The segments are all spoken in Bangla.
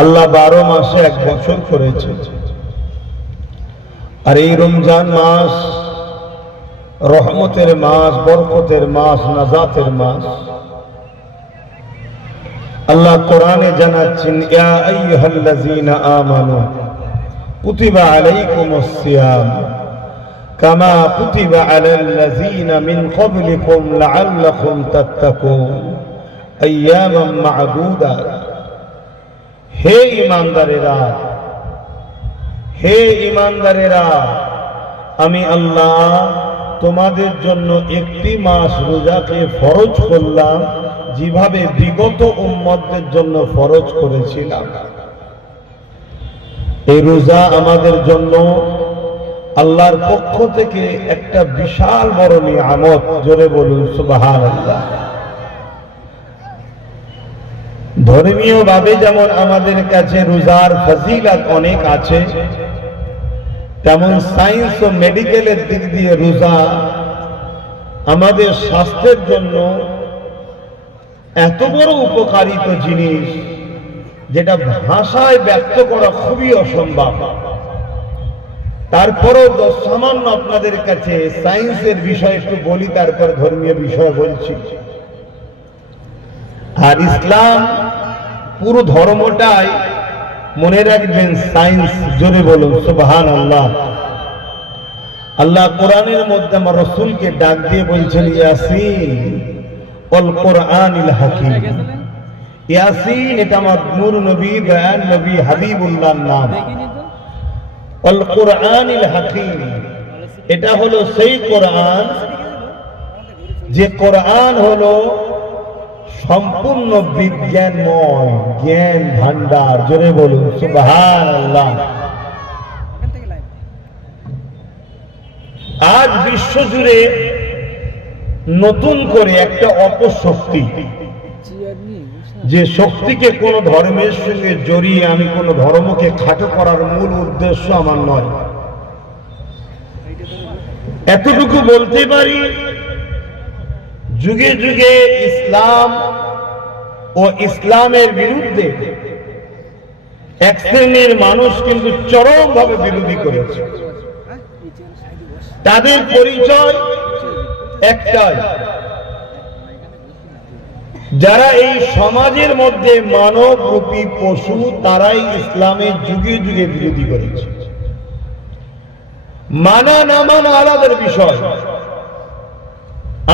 আল্লাহ বারো মাসে এক বছর করেছে। আর এই রমজান মাস রহমতের মাস, বরকতের মাস, নাজাতের মাস। আল্লাহ কোরআনে জানাচ্ছেন, ইয়া আইয়ুহাল্লাযীনা আমানু কুতিবা আলাইকুমুস সিয়াম কামা কুতিবা আলাল্লাযীনা মিন ক্বাবলিকুম লাআল্লাকুম তাত্তাকুন আইয়ামান মা'দুদাত হে ইমানদারেরা হে ইমানদারেরা, আমি আল্লাহ তোমাদের জন্য একটি মাস রোজাকে ফরজ করলাম, যেভাবে বিগত উম্মতদের জন্য ফরজ করেছিলাম। এই রোজা আমাদের জন্য আল্লাহর পক্ষ থেকে একটা বিশাল বড় নিয়ামত, জোরে বলুন সুবাহান আল্লাহ ধর্মীয় ভাবে যেমন আমাদের কাছে রোজার ফজিলাত অনেক আছে, তেমন সায়েন্স ও মেডিকেলের দিক দিয়ে রোজা আমাদের স্বাস্থ্যের জন্য এত বড় উপকারিত জিনিস যেটা ভাষায় ব্যক্ত করা খুবই অসম্ভব। তারপরও সামান্য আপনাদের কাছে সায়েন্সের বিষয় একটু বলি, তারপর ধর্মীয় বিষয় বলছি। আর ইসলাম পুরো ধর্মটাই মনে রাখবেন সায়েন্স জোরে বলুন সুবহান আল্লাহ আল্লাহ কোরআনের মধ্যে আমার রসুলকে ডাক দিয়ে বলছেন, ইয়াসিন, অল কোরআনিল হাকিম। ইয়াসিন, এটা আমার নূর নবী দয়ান নবী, হাবিবুল্লাহর নাম। অল কোরআনিল হাকিম, এটা হলো সেই কোরআন, যে কোরআন হলো সম্পূর্ণ বিজ্ঞানময়, জ্ঞান ভান্ডার জোরে বলুন আল্লাহ আজ বিশ্ব জুড়ে নতুন করে একটা অপশক্তি। যে শক্তিকে কোন ধর্মের সঙ্গে জড়িয়ে আমি কোন ধর্মকে খাটো করার মূল উদ্দেশ্য আমার নয়। এতটুকু বলতে পারি, যুগে যুগে ইসলাম ও ইসলামের বিরুদ্ধে এক শ্রেণির মানুষ কিন্তু চরমভাবে বিরোধী করেছে। তাদের পরিচয় একটাই, যারা এই সমাজের মধ্যে মানব রূপী পশু, তারাই ইসলামের যুগে যুগে বিরোধী করেছে। মানা না মানা আলাদার বিষয়।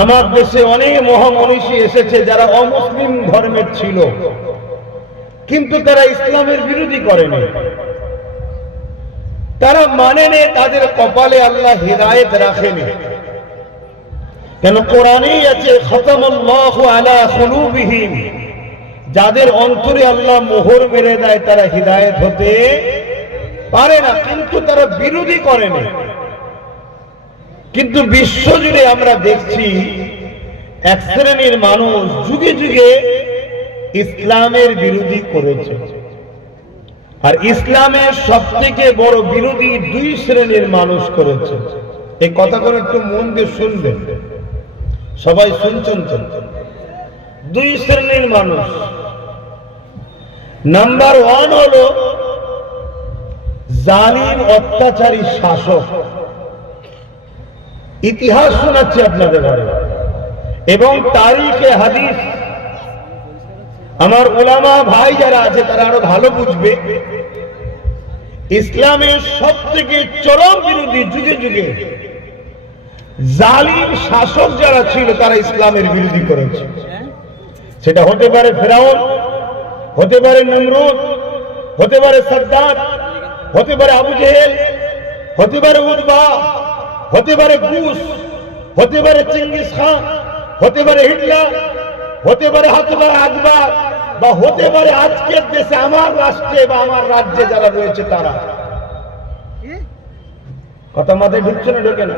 আমার দেশে অনেক মহামনীষী এসেছে যারা অমুসলিম ধর্মের ছিল। কিন্তু তারা ইসলামের বিরোধী করেনি। তারা মানেনি তাদের কপালে আল্লাহ হৃদায়ত রাখেনি। কেন কোরআনেই আছে, খতমুল্লাহ যাদের অন্তরে আল্লাহ মোহর মেরে দেয়, তারা হৃদায়ত হতে পারে না, কিন্তু তারা বিরোধী করেনি। কিন্তু বিশ্বজুড়ে আমরা দেখছি এক শ্রেণির মানুষ যুগে যুগে ইসলামের বিরোধী করেছে। আর ইসলামের সব থেকে বড় বিরোধী দুই শ্রেণির মানুষ করেছে। এই কথাগুলো একটু মন দিয়ে শুনবেন। সবাই শুনছেন তো? দুই শ্রেণির মানুষ। নাম্বার ওয়ান হলো জালিম অত্যাচারী শাসক। ইতিহাস শোনাচ্ছি আপনাদের ঘরে। এবং তারিখে হাদিস। আমার ওলামা ভাই যারা আছে, তারা আরও ভালো বুঝবে। ইসলামের সব থেকে চরম বিরোধী যুগে যুগে জালিম শাসক যারা ছিল, তারা ইসলামের বিরোধী করেছে। সেটা হতে পারে ফেরাউন, হতে পারে নমরুদ, হতে পারে সর্দার হতে পারে আবু জেহেল, হতে পারে উদ্বা হতে পারে বুশ হতে পারে চিঙ্গিস খান হতে পারে হিটলার হতে পারে হাতবার আকবর বা হতে পারে আজকের দেশে আমার রাষ্ট্রে বা আমার রাজ্যে যারা রয়েছে তারা। কথা মাথায় ঢুকছে না ঢোকে না।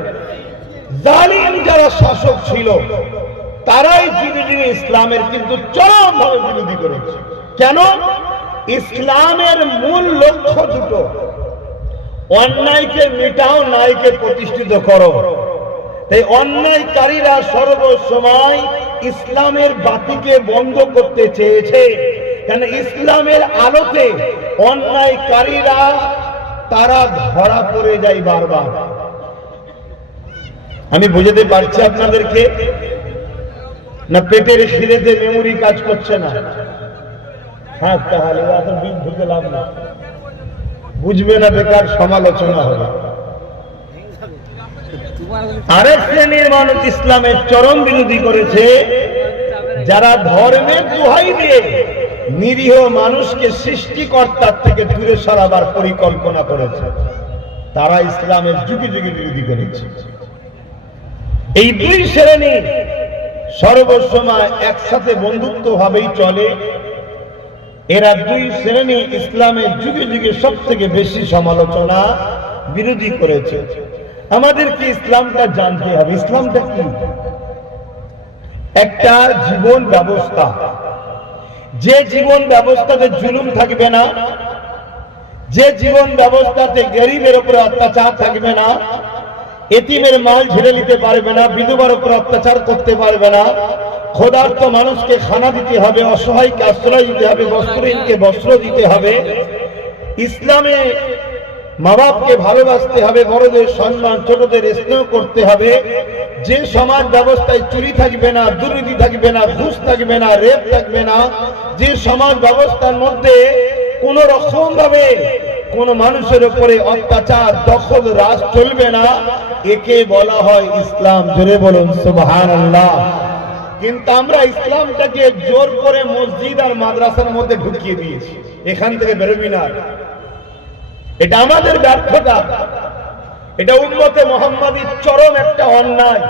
জালিম যারা শাসক ছিল তারাই যুগে যুগে ইসলামের কিন্তু চরম ভাবে বিরোধী করেছে। কেন? ইসলামের মূল লক্ষ্য দুটো। অন্যায়কে মিটাও, ন্যায়কে প্রতিষ্ঠিত করো। তাই অন্যায়কারীরা সর্বসময় ইসলামের বাতিকে বন্ধ করতে চেয়েছে। কেন ইসলামের আলোতে অন্যায়কারীরা, তারা ধরা পড়ে যায় বারবার। আমি বুঝাতে পারছি আপনাদেরকে, না পেটের খিদেতে মেমোরি কাজ করছে না? হ্যাঁ তাহলে এত ঢুকে লাভ না বুঝবে না বেকার সমালোচনা হবে। আরেক শ্রেণির মানুষ ইসলামের চরম বিরোধী করেছে, যারা ধর্মের দোহাই দিয়ে নিরীহ মানুষকে সৃষ্টিকর্তার থেকে দূরে সরাবার পরিকল্পনা করেছে, তারা ইসলামের যুগে যুগে বিরোধী করেছে। এই দুই শ্রেণি সর্বসময় একসাথে বন্ধুত্ব ভাবেই চলে এরা দুই শ্রেণি ইসলামের যুগে যুগে সব থেকে বেশি সমালোচনা বিরোধী করেছে। আমাদেরকে ইসলামটা জানতে হবে। ইসলামটা কি? একটা জীবন ব্যবস্থা। যে জীবন ব্যবস্থাতে জুলুম থাকবে না, যে জীবন ব্যবস্থাতে গরিবের উপরে অত্যাচার থাকবে না, এতিমের মাল ঝেড়ে নিতে পারবে না, বিধবার উপর অত্যাচার করতে পারবে না ক্ষুধার্ত মানুষকে খানা দিতে হবে, অসহায়কে আশ্রয় দিতে হবে, বস্ত্রহীনকে বস্ত্র দিতে হবে। ইসলামে মা বাপকে ভালোবাসতে হবে, বড়দের সম্মান, ছোটদের স্নেহ করতে হবে। যে সমাজ ব্যবস্থায় চুরি থাকবে না, দুর্নীতি থাকবে না, ঘুষ থাকবে না, রেপ থাকবে না, যে সমাজ ব্যবস্থার মধ্যে কোন রকম ভাবে কোন মানুষের উপরে অত্যাচার, দখল, রাজ চলবে না, একে বলা হয় ইসলাম। জোরে বলুন সুবহান আল্লাহ কিন্তু আমরা ইসলামটাকে জোর করে মসজিদ আর মাদ্রাসার মধ্যে ঢুকিয়ে দিয়েছি। এখান থেকে বেরোবি না এটা আমাদের ব্যর্থতা। এটা উন্মতে মোহাম্মদীর চরম একটা অন্যায়।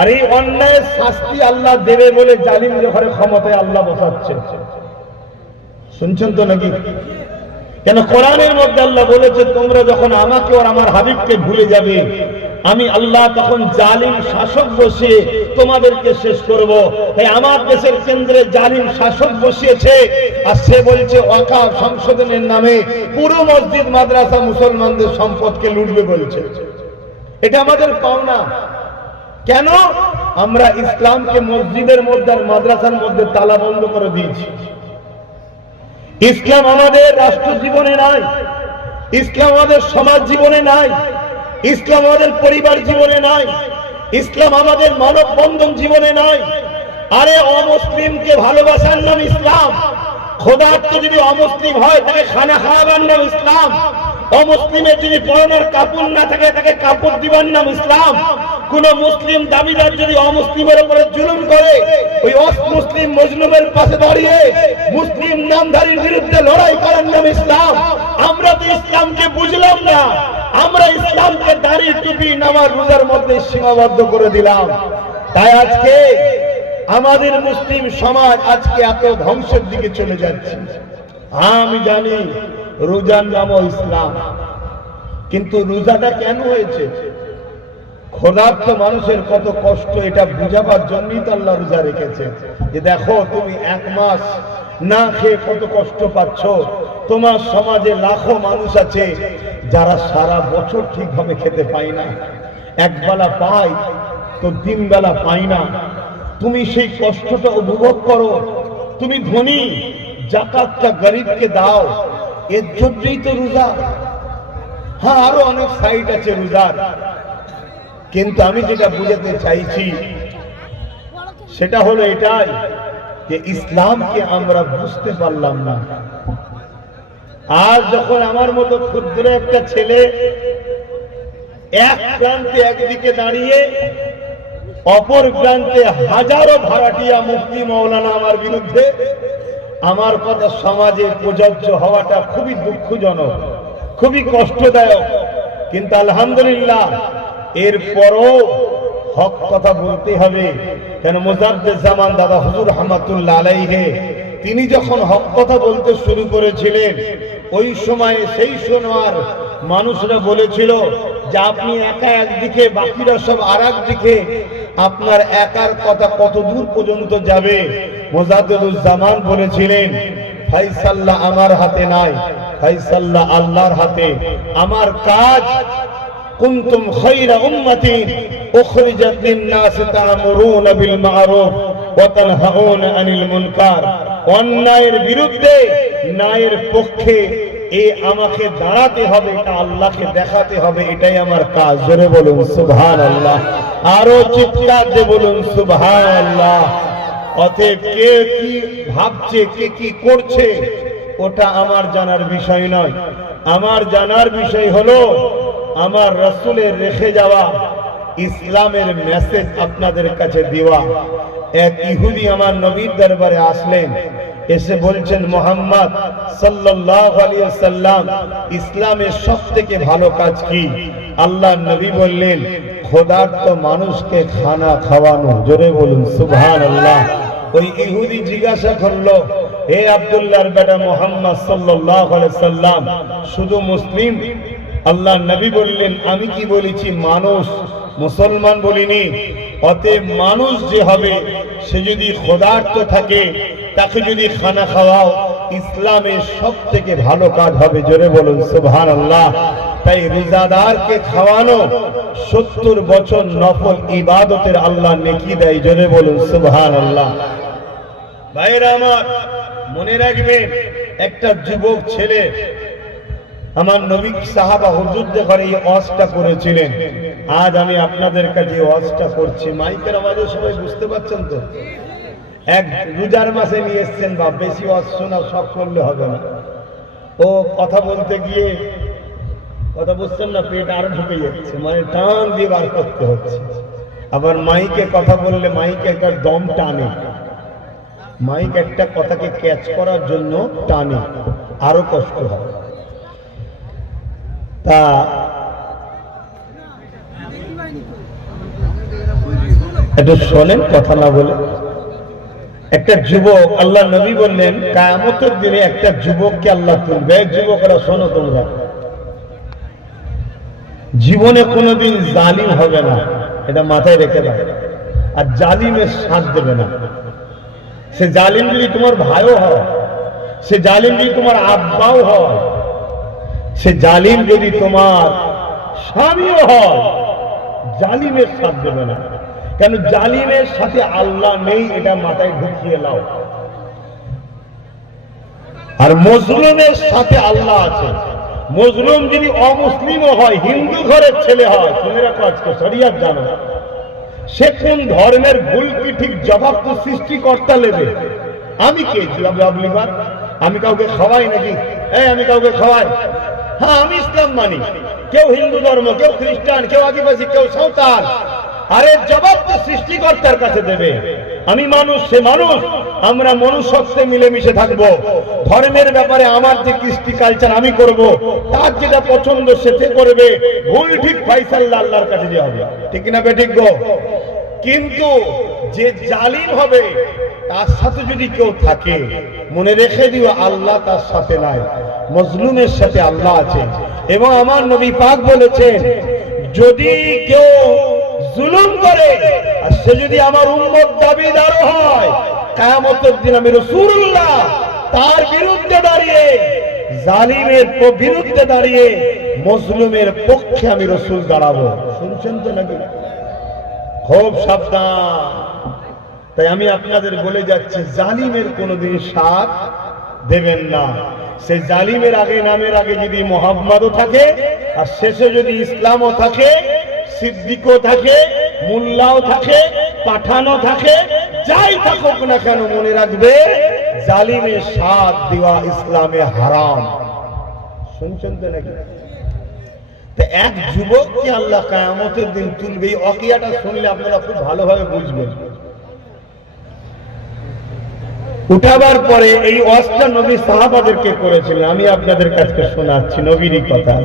আর এই অন্যায়ের শাস্তি আল্লাহ দেবে বলে জালিম যখন ক্ষমতায় আল্লাহ বসাচ্ছে। শুনছেন তো নাকি? কেন কোরআনের মধ্যে আল্লাহ বলেছে, তোমরা যখন আমাকে আর আমার হাবিবকে ভুলে যাবে আমি আল্লাহ তখন জালিম শাসক বসিয়ে তোমাদেরকে শেষ করব। তাই আমার দেশের কেন্দ্রে জালিম শাসক বসিয়েছে আর সে বলছে ওয়াকাফ সংশোধনের নামে পুরো মসজিদ, মাদ্রাসা মুসলমানদের সম্পদকে লুটবে বলছে। এটা আমাদের পাওনা। কেন? আমরা ইসলামকে মসজিদের মধ্যে আর মাদ্রাসার মধ্যে তালা বন্ধ করে দিয়েছি। ইসলাম আমাদের রাষ্ট্র জীবনে নাই। ইসলাম আমাদের সমাজ জীবনে নাই। ইসলাম আমাদের পরিবার জীবনে নাই। ইসলাম আমাদের মানব বন্ধন জীবনে নাই। আরে অমুসলিমকে ভালোবাসার নাম ইসলাম। খোদার্থ যদি অমুসলিম হয়, তাকে খানা খাওয়াবার নাম ইসলাম। অমুসলিমের যদি পরনের কাপড় না থাকে, তাকে কাপড় দিবার নাম ইসলাম। কোন মুসলিম দাবিদার যদি অমুসলিমের উপরে জুলুম করে, ওই মুসলিম মজলুমের পাশে দাঁড়িয়ে মুসলিম নামধারীর বিরুদ্ধে লড়াই করার নাম ইসলাম। আমরা তো ইসলামকে বুঝলাম না। আমরা ইসলামকে দাঁড়িয়ে টুপি নামার রোজার মধ্যে সীমাবদ্ধ করে দিলাম। তাই আজকে আমাদের মুসলিম সমাজ আজকে এত ধ্বংসের দিকে চলে যাচ্ছে। আমি জানি রোজার নামও ইসলাম, কিন্তু রোজাটা কেন হয়েছে? ক্ষুধার্ত মানুষের কত কষ্ট, এটা বুঝাবার জন্যই তো আল্লাহ রোজা রেখেছে। যে দেখো, তুমি এক মাস না খেয়ে কত কষ্ট পাচ্ছ। তোমার সমাজে লাখো মানুষ আছে যারা সারা বছর ঠিকভাবে খেতে পায় না একবেলা পায়, তো তিন বেলা পাই না। তুমি সেই কষ্টটা উপভোগ করো। তুমি ধনী, জাকাতটা গরিবকে দাও। এর জন্যই তো রোজা। হ্যাঁ আরও অনেক সাইট আছে রোজার। কিন্তু আমি যেটা বুঝাতে চাইছি, সেটা হলো এটাই যে ইসলামকে আমরা বুঝতে পারলাম না। আজ যখন আমার মতো ক্ষুদ্র একটা ছেলে এক প্রান্তে একদিকে দাঁড়িয়ে, অপর প্রান্তে হাজারো ভাড়াটিয়া মুক্তি মৌলানা আমার বিরুদ্ধে আমার কথা সমাজে প্রযোজ্য হওয়াটা খুবই দুঃখজনক, খুবই কষ্টদায়ক। কিন্তু আলহামদুলিল্লাহ, এরপরও হক কথা বলতে হবে। কেন মুজাদ্দের জামান দাদা হুজুর রহমাতুল্লাহ আলাইহে, তিনি যখন হক কথা বলতে শুরু করেছিলেন ওই সময়ে সেই সময় মানুষরা বলেছিল যে আপনি একা একদিকে, বাকিরা সব আর দিকে আপনার একার কথা কত দূর পর্যন্ত যাবে? মোজাদুজ্জামান বলেছিলেন ফাইসাল্লাহ আমার হাতে নাই ফাইসাল্লাহ আল্লাহর হাতে। আমার কাজ কুনতুম খায়রা উম্মাতিন, উখরিজাত লিন-নাস তা'মুরুনা বিল মা'রুফ ওয়া তানহাউনা আনিল মুনকার। অন্যায়ের বিরুদ্ধে ন্যায়ের পক্ষে এ আমাকে দাঁড়াতে হবে, এটা আল্লাহকে দেখাতে হবে, এটাই আমার কাজ। জোরে বলুন সুবহান আল্লাহ আরও চিৎকার যে বলুন সুবহান আল্লাহ অতএব কে কি ভাবছে, কে কি করছে, ওটা আমার জানার বিষয় নয়। আমার জানার বিষয় হলো, আমার রসুলের রেখে যাওয়া ইসলামের মেসেজ আপনাদের কাছে দেওয়া। এক ইহুদি আমার নবীর দরবারে আসলেন, এসে বলছেন, মোহাম্মদ সাল্লাম ইসলামের সব থেকে ভালো কাজ কি? আল্লাহ নবী বললেন খোদার্ত মানুষকে খানা খাওয়ানো। জোরে বলুন সুবহান আল্লাহ ওই ইহুদি জিজ্ঞাসা করল, হে আব্দুল্লাহর বেটা মোহাম্মদ আলাইহি সাল্লাম শুধু মুসলিম আল্লাহ নবী বললেন, আমি কি বলেছি, মানুষ, মুসলমান বলিনি, অতএব মানুষ যে হবে, সে যদি খোদার্থ থাকে, তাকে যদি খানা খাওয়াও, ইসলামের সব থেকে ভালো কাজ হবে, জোরে বলুন সুবহান আল্লাহ তাই রোজাদারকে খাওয়ানো, সত্তর বছর নফল ইবাদতের আল্লাহ নেকি দেয়, জোরে বলুন সুবহান আল্লাহ ভাইরা আমার, মনে রাখবেন, একটা যুবক ছেলে আমার নবী সাহাবা হুজুর ঘরে এই অসটা করেছিলেন, আজ আমি আপনাদের কাছে অসটা করছি। মাইকের আমাদের সবাই বুঝতে পারছেন তো? এক রোজার মাসে নিয়ে এসছেন বা বেশি অস শোনা সব করলে হবে না। ও কথা বলতে গিয়ে, কথা বুঝছেন না, পেট আরও ঢুকে যাচ্ছে মানে টান দিয়ে বার করতে হচ্ছে। আবার মাইকে কথা বললে মাইকে একটা দম টানে। মাইক একটা কথাকে ক্যাচ করার জন্য টানে। আরও কষ্ট হয়। তা একটু শোনেন, কথা না বলে। একটা যুবক, আল্লাহ নবী বললেন, কায়ামতের দিনে একটা যুবককে আল্লাহ তুলবে। যুবকরা, শোনো তোমরা। জীবনে কোনোদিন জালিম হবে না। এটা মাথায় রেখে দাও। আর জালিমের সাথ দেবে না। সে জালিম যদি তোমার ভাইও হয়, সে জালিম যদি তোমার আব্বাও হয় সে জালিম যদি তোমার স্বামীও হয়, জালিমের সাথ দেবে না। কেন জালিমের সাথে আল্লাহ নেই, এটা মাথায় ঢুকিয়ে লাও আর মজলুমের সাথে আল্লাহ আছে। মজলুম যদি অমুসলিমও হয়, হিন্দু ঘরের ছেলে হয়, শুনে রাখো আজকে, শরিয়াত জানো। সে কোন ধর্মের ভুল কি ঠিক জবাব তো সৃষ্টিকর্তা লেবে আমি কে? জবাবলিবার আমি কাউকে খাওয়াই নাকি? এই, আমি কাউকে খাওয়াই। হ্যাঁ আমি ইসলাম মানি। কেউ হিন্দু ধর্ম, কেউ খ্রিস্টান, কেউ আদিবাসী, কেউ সাঁওতাল। আরে জবাব তো সৃষ্টিকর্তার কাছে দেবে। আমি মানুষ, সে মানুষ। আমরা মনুষ্যত্বে মিলেমিশে থাকব। ধর্মের ব্যাপারে আমার যে কৃষ্টি কালচার আমি করব, তার যেটা পছন্দ সেতে করবে, ভুল ঠিক ফাইসাল্লা আল্লাহর কাছে যে হবে। ঠিক না বে ঠিক গো? কিন্তু যে জালিম হবে, তার সাথে যদি কেউ থাকে মনে রেখে দিও, আল্লাহ তার সাথে নাই। মজলুমের সাথে আল্লাহ আছে। এবং আমার নবী পাক বলেছেন, যদি কেউ জুলুম করে, আর সে যদি আমার উম্মত দাবিদার হয়, কায়ামতের দিন আমি রসুল্লাহ তার বিরুদ্ধে দাঁড়িয়ে, জালিমের বিরুদ্ধে দাঁড়িয়ে মজলুমের পক্ষে আমি রসুল দাঁড়াবো। শুনছেন তো নাকি? খুব সাবধান। তাই আমি আপনাদের বলে যাচ্ছি, জালিমের কোনোদিন সাথ দেবেন না। সে জালিমের আগে নামের আগে যদি মোহাম্মদও থাকে, আর শেষে যদি ইসলামও থাকে, সিদ্দিকও থাকে, মুল্লাও থাকে পাঠানো থাকে, যাই থাকুক না কেন মনে রাখবে জালিমের সাথ দেওয়া ইসলামে হারাম। শুনছেন তো নাকি? এক যুবককে আল্লাহ কায়ামতের দিন তুলবে, এই অকিয়াটা শুনলে আপনারা খুব ভালোভাবে বুঝবেন। উঠাবার পরে এই অস্ত্র নবী সাহাবাদেরকে করেছিলেন। আমি আপনাদের কাছে শোনাচ্ছি নবীরই কথা।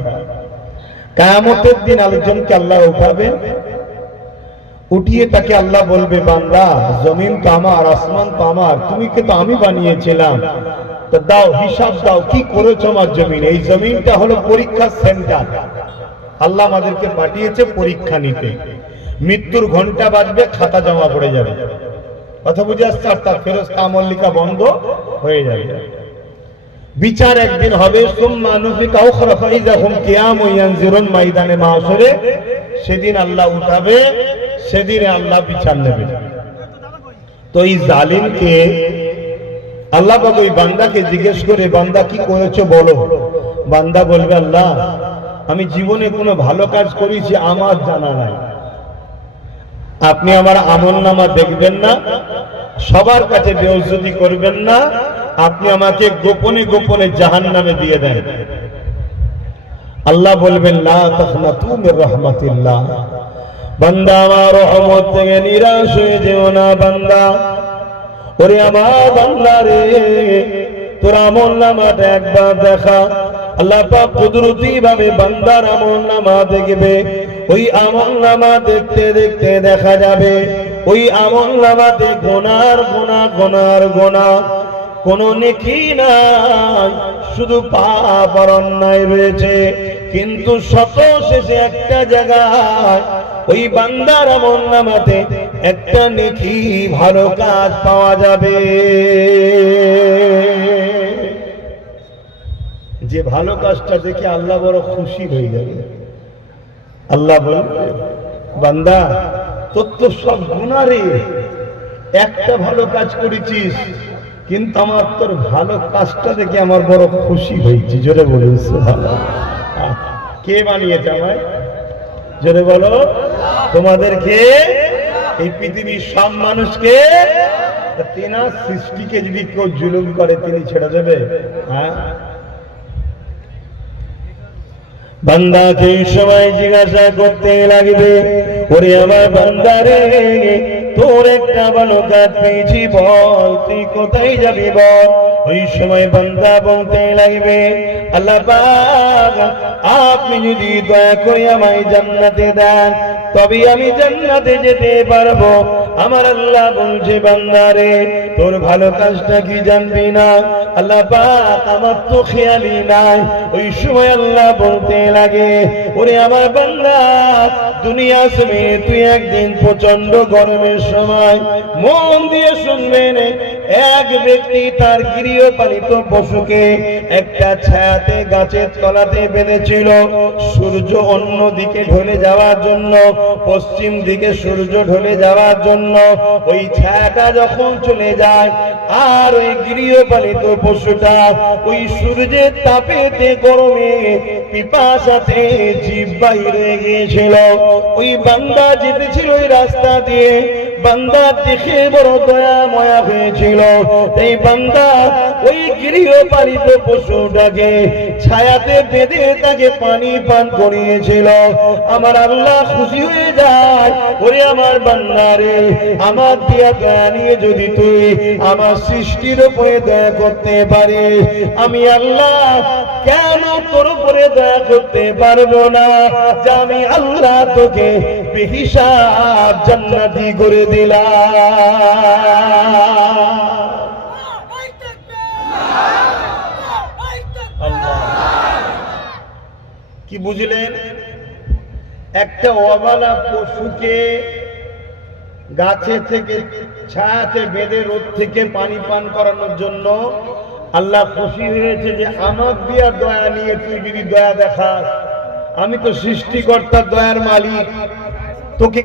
কায়ামতের দিন আলোচনকে আল্লাহ উঠাবে। উঠিয়ে তাকে আল্লাহ বলবে, বান্দা, জমিন তো আমার, আসমান তো আমার তুমি কে তো আমি বানিয়েছিলাম। তো দাও, হিসাব দাও, কি করেছ আমার জমিন? এই জমিনটা হলো পরীক্ষার সেন্টার। আল্লাহ আমাদেরকে পাঠিয়েছে পরীক্ষা নিতে। মৃত্যুর ঘণ্টা বাজবে, খাতা জমা পড়ে যাবে। কথা বুঝে আসছে আর তার ফেরস্তা আমল্লিকা বন্ধ হয়ে যাবে। বিচার একদিন হবে মাশরে সেদিন আল্লাহ উঠাবে, সেদিন আল্লাহ বিচার নেবে। তো এই জালিমকে আল্লাহ বাবু ওই বান্দাকে জিজ্ঞেস করে, বান্দা কি করেছ বলো? বান্দা বলবে, আল্লাহ, আমি জীবনে কোনো ভালো কাজ করেছি, আমার জানা নাই। আপনি আমার আমল নামা দেখবেন না, সবার কাছে বেউজ্জতি করবেন না, আপনি আমাকে গোপনে গোপনে জাহান নামে দিয়ে দেন। আল্লাহ বলবেন, লা তাখনাতু মির রাহমাতিল্লাহ। বান্দা, আমার রহমত থেকে নিরাশ হয়ে যেও না বান্দা। ওরে আমার বান্দা রে, তোর আমল নামাটা একবার দেখা। আল্লাহ কুদরতি ভাবে বান্দার আমল নামা দেখবে। ওই আমল নামা দেখতে দেখতে দেখা যাবে। ওই আমল নামাতে গোনার গোনা গোনার গোনা। কোন নেকি নাই, শুধু পাপ অন্যায় রয়েছে। কিন্তু শত শেষে একটা জায়গায় ওই বান্দার আমল নামাতে একটা নেকি ভালো কাজ পাওয়া যাবে। যে ভালো কাজটা দেখে আল্লাহ বড় খুশি হয়ে যাবে। আল্লাহ বলবে বান্দা, তোর তো সব গুণারে একটা ভালো কাজ করেছিস, কিন্তু আমার তোর ভালো কাজটা দেখে আমার বড় খুশি হয়েছি। জোরে সুবহানাল্লাহ। কে বানিয়েছে আমায়? জোরে বলো। তোমাদেরকে, এই পৃথিবীর সব মানুষকে তেনার সৃষ্টিকে যদি কেউ জুলুম করে, তিনি ছেড়ে দেবে। হ্যাঁ? বান্দাকে সেই সময় জিজ্ঞাসা করতে লাগবে ওরে আমার বান্দারে তোর একটা ভালো কাজ বল তুই কোথায় যাবি বল? ওই সময় বান্দা বলতে লাগবে, আল্লাহ আপনি যদি দয়া করে আমায় জান্নাতে দেন তবে আমি জান্নাতে যেতে পারব। আমার আল্লাহ বলছে বান্দারে তোর ভালো কাজটা কি জানবি না? আল্লাহ আমার তো খেয়ালি নাই। ওই সময় আল্লাহ বলতে লাগে, ওরে আমার বান্দা, দুনিয়া সমে তুই একদিন প্রচণ্ড গরমের সময় মন দিয়ে শুনবেন, এক ব্যক্তি তার গৃহপালিত পশুকে একটা ছায়াতে, গাছের তলাতে বেঁধেছিল। সূর্য অন্য দিকে ঢলে যাওয়ার জন্য, পশ্চিম দিকে সূর্য ঢলে যাওয়ার জন্য, ওই ছায়াটা যখন চলে যায়, আর ওই গৃহপালিত পশুটা ওই সূর্যের তাপেতে গরমে পিপাসাতে জীব বাইরে গিয়েছিল। ওই বান্দা যেতেছিল ওই রাস্তা দিয়ে। বান্দা দেখে বড় দয়া ময়া হয়েছিল। এই বান্দা ওই গৃহপালিত পশুটাকে ছায়াতে বেঁধে তাকে পানি পান করিয়েছিল। আমার আল্লাহ খুশি হয়ে যায়, ওরে আমার বান্দারে আমার দিয়া দয়া নিয়ে যদি তুই আমার সৃষ্টির উপরে দয়া করতে পারিস, আমি আল্লাহ কেন তোর উপরে দয়া করতে পারব না? যে আমি আল্লাহ তোকে বেহিসাব জান্নাতি করে দিলাম। কি বুঝলেন? একটা অবালা পশুকে গাছে থেকে ছায়াতে বেঁধে রোদ থেকে পানি পান করানোর জন্য আল্লাহ খুশি হয়েছে যে আমার দিয়া দয়া নিয়ে তুই যদি দয়া দেখাস, আমি তো সৃষ্টিকর্তার দয়ার মালিক। তোকে